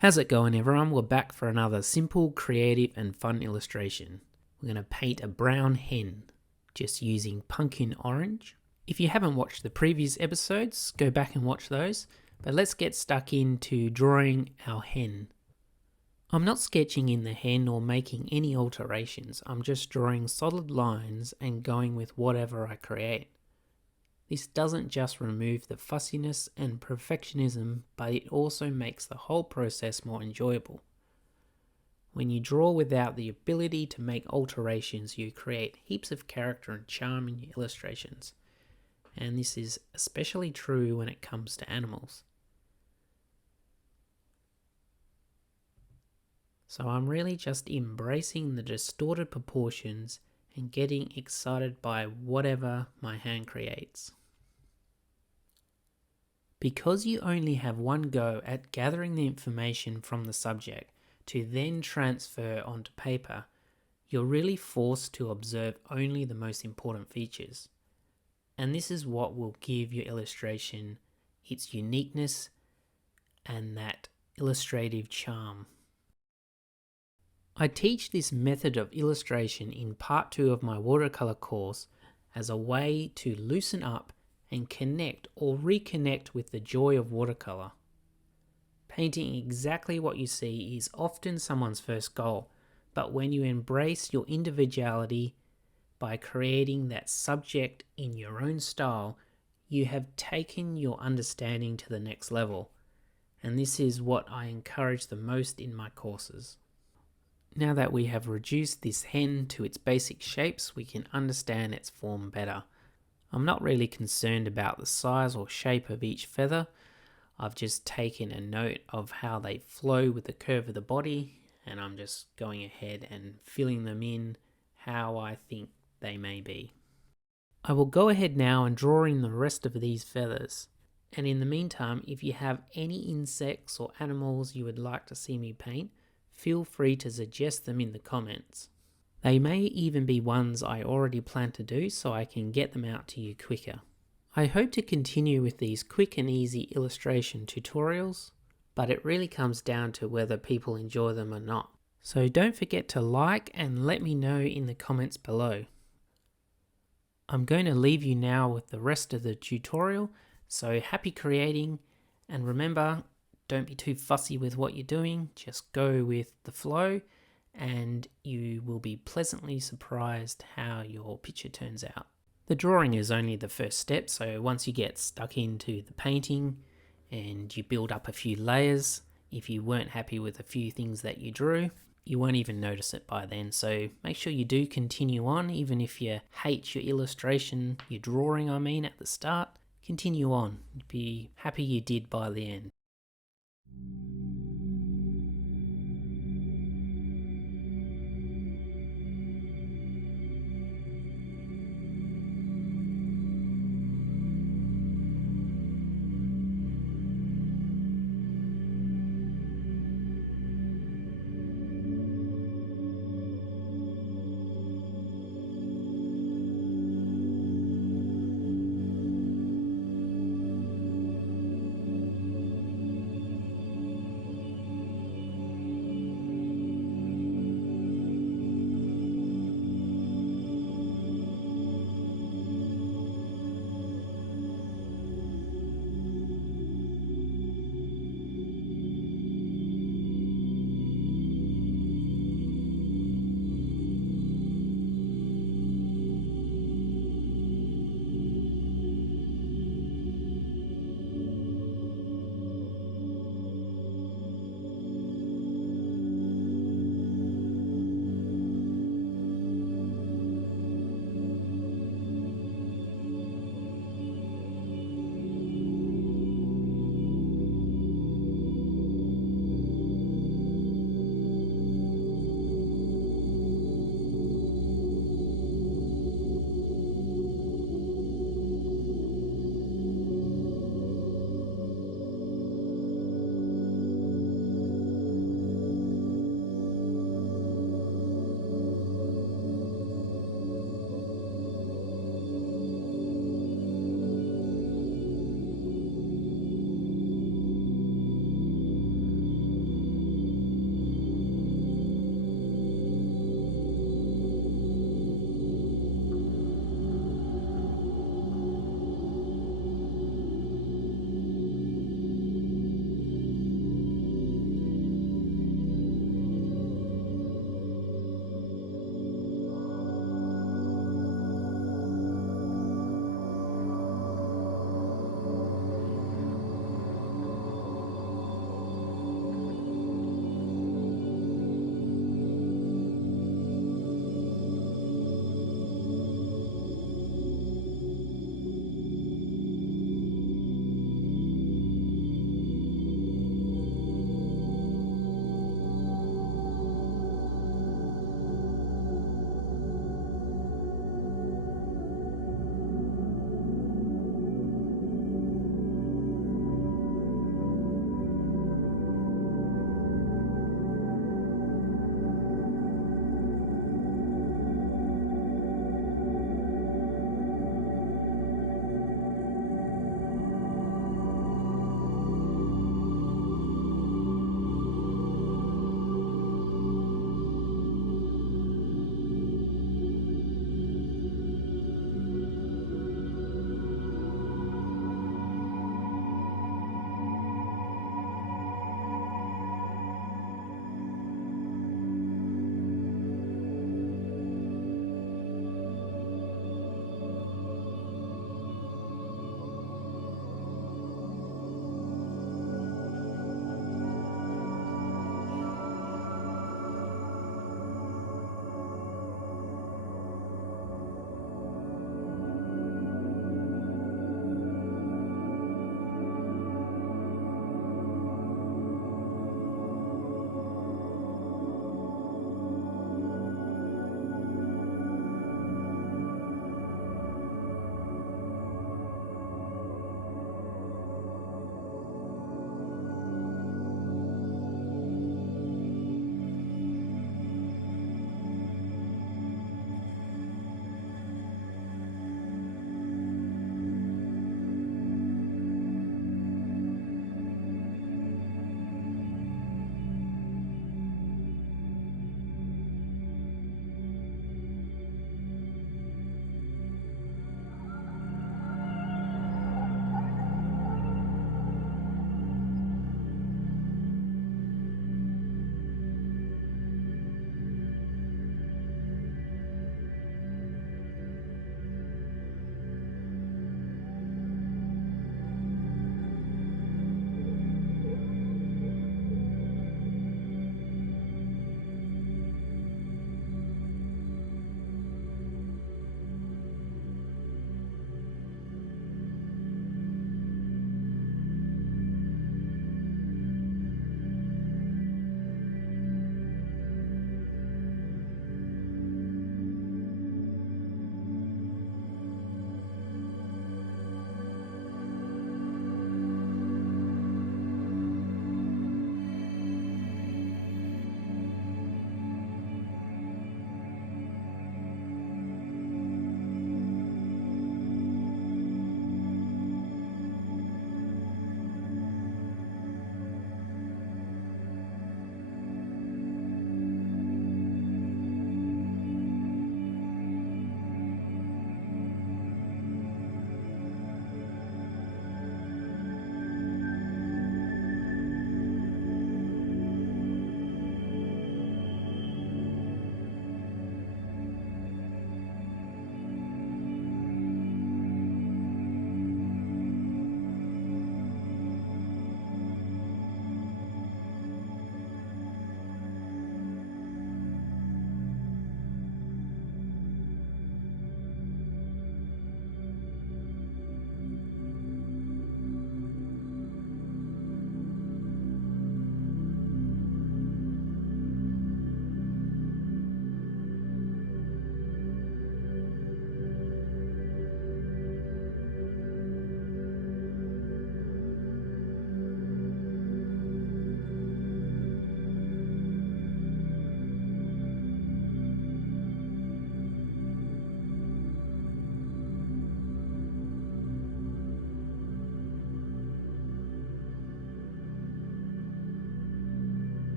How's it going, everyone? We're back for another simple, creative and fun illustration. We're going to paint a brown hen just using pumpkin orange. If you haven't watched the previous episodes, go back and watch those, but let's get stuck into drawing our hen. I'm not sketching in the hen or making any alterations. I'm just drawing solid lines and going with whatever I create. This doesn't just remove the fussiness and perfectionism, but it also makes the whole process more enjoyable. When you draw without the ability to make alterations, you create heaps of character and charm in your illustrations. And this is especially true when it comes to animals. So I'm really just embracing the distorted proportions and getting excited by whatever my hand creates. Because you only have one go at gathering the information from the subject to then transfer onto paper, you're really forced to observe only the most important features. And this is what will give your illustration its uniqueness and that illustrative charm. I teach this method of illustration in part 2 of my watercolor course as a way to loosen up and connect or reconnect with the joy of watercolor. Painting exactly what you see is often someone's first goal, but when you embrace your individuality by creating that subject in your own style, you have taken your understanding to the next level. And this is what I encourage the most in my courses. Now that we have reduced this hen to its basic shapes, we can understand its form better. I'm not really concerned about the size or shape of each feather. I've just taken a note of how they flow with the curve of the body, and I'm just going ahead and filling them in how I think they may be. I will go ahead now and draw in the rest of these feathers. And in the meantime, if you have any insects or animals you would like to see me paint, feel free to suggest them in the comments. They may even be ones I already plan to do so I can get them out to you quicker. I hope to continue with these quick and easy illustration tutorials, but it really comes down to whether people enjoy them or not. So don't forget to like and let me know in the comments below. I'm going to leave you now with the rest of the tutorial, so happy creating, and remember, don't be too fussy with what you're doing, just go with the flow and you will be pleasantly surprised how your picture turns out. The drawing is only the first step, so once you get stuck into the painting and you build up a few layers, if you weren't happy with a few things that you drew, you won't even notice it by then. So make sure you do continue on, even if you hate your illustration, your drawing I mean, at the start, continue on. Be happy you did by the end.